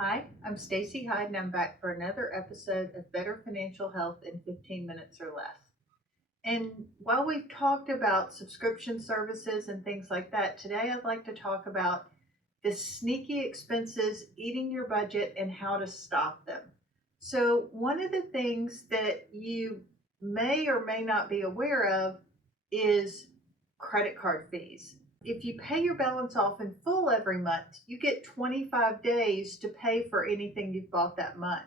Hi, I'm Stacy Hyde and I'm back for another episode of Better Financial Health in 15 minutes or less. And while we've talked about subscription services and things like that, today I'd like to talk about the sneaky expenses eating your budget and how to stop them. So, one of the things that you may or may not be aware of is credit card fees. If you pay your balance off in full every month, you get 25 days to pay for anything you've bought that month.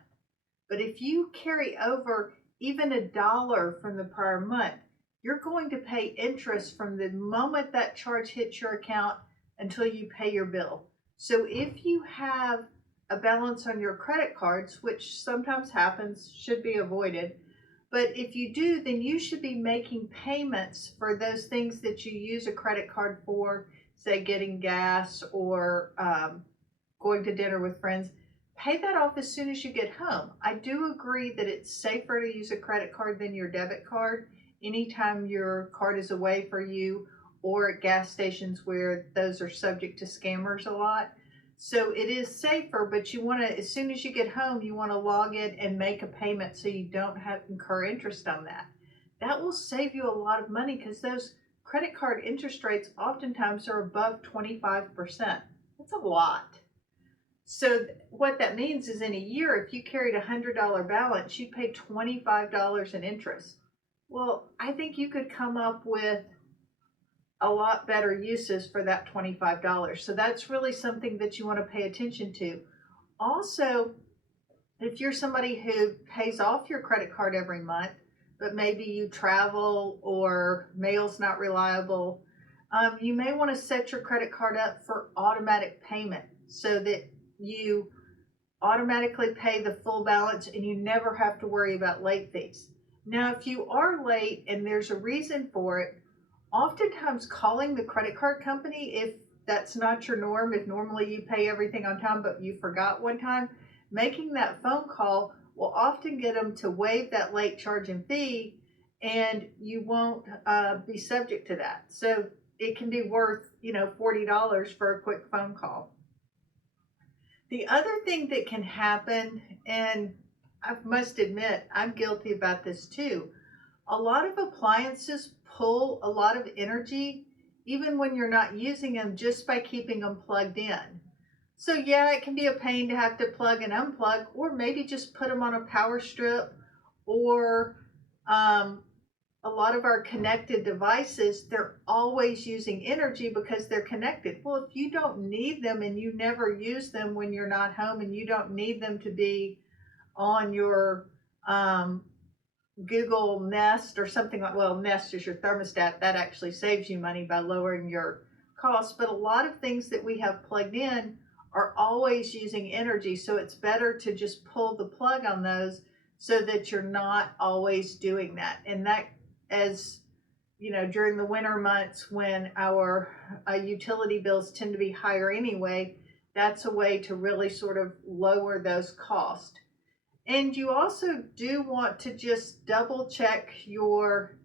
But if you carry over even $1 from the prior month, you're going to pay interest from the moment that charge hits your account until you pay your bill. So if you have a balance on your credit cards, which sometimes happens, should be avoided, but if you do, then you should be making payments for those things that you use a credit card for, say getting gas or going to dinner with friends. Pay that off as soon as you get home. I do agree that it's safer to use a credit card than your debit card anytime your card is away for you or at gas stations where those are subject to scammers a lot. So it is safer, but you want to, as soon as you get home, you want to log in and make a payment so you don't have incur interest on that. That will save you a lot of money because those credit card interest rates oftentimes are above 25%. That's a lot. So what that means is in a year, if you carried a $100 balance, you'd pay $25 in interest. Well, I think you could come up with a lot better uses for that $25. So that's really something that you want to pay attention to. Also, if you're somebody who pays off your credit card every month, but maybe you travel or mail's not reliable, you may want to set your credit card up for automatic payment so that you automatically pay the full balance and you never have to worry about late fees. Now, if you are late and there's a reason for it, oftentimes calling the credit card company, if that's not your norm, if normally you pay everything on time but you forgot one time, making that phone call will often get them to waive that late charge and fee, and you won't be subject to that. So it can be worth, $40 for a quick phone call. The other thing that can happen, and I must admit I'm guilty about this too, a lot of appliances pull a lot of energy even when you're not using them just by keeping them plugged in. So yeah, it can be a pain to have to plug and unplug, or maybe just put them on a power strip, or a lot of our connected devices, they're always using energy because they're connected. Well, if you don't need them and you never use them when you're not home and you don't need them to be on your Google Nest or something like, well, Nest is your thermostat. That actually saves you money by lowering your costs. But a lot of things that we have plugged in are always using energy. So it's better to just pull the plug on those so that you're not always doing that. And that, as you know, during the winter months when our utility bills tend to be higher anyway, that's a way to really sort of lower those costs. And you also do want to just double check your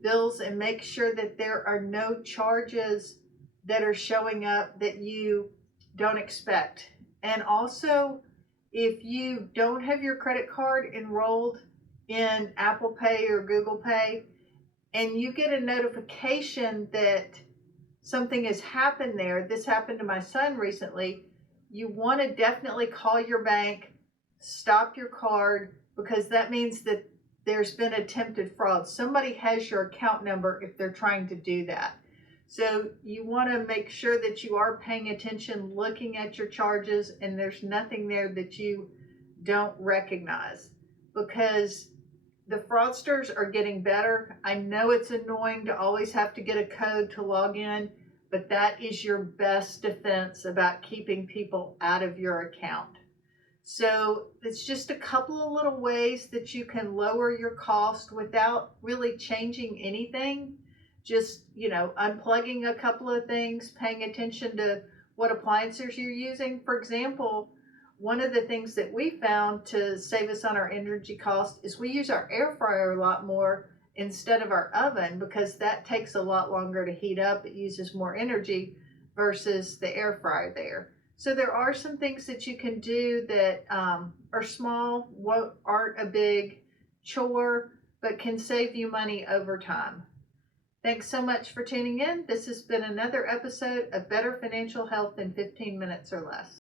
bills and make sure that there are no charges that are showing up that you don't expect. And also, if you don't have your credit card enrolled in Apple Pay or Google Pay, and you get a notification that something has happened there, this happened to my son recently, you want to definitely call your bank, stop your card, because that means that there's been attempted fraud. Somebody has your account number if they're trying to do that. So you want to make sure that you are paying attention, looking at your charges, and there's nothing there that you don't recognize, because the fraudsters are getting better. I know it's annoying to always have to get a code to log in, but that is your best defense about keeping people out of your account. So it's just a couple of little ways that you can lower your cost without really changing anything. Just, unplugging a couple of things, paying attention to what appliances you're using. For example, one of the things that we found to save us on our energy cost is we use our air fryer a lot more instead of our oven, because that takes a lot longer to heat up. It uses more energy versus the air fryer there. So there are some things that you can do that are small, aren't a big chore, but can save you money over time. Thanks so much for tuning in. This has been another episode of Better Financial Health in 15 Minutes or Less.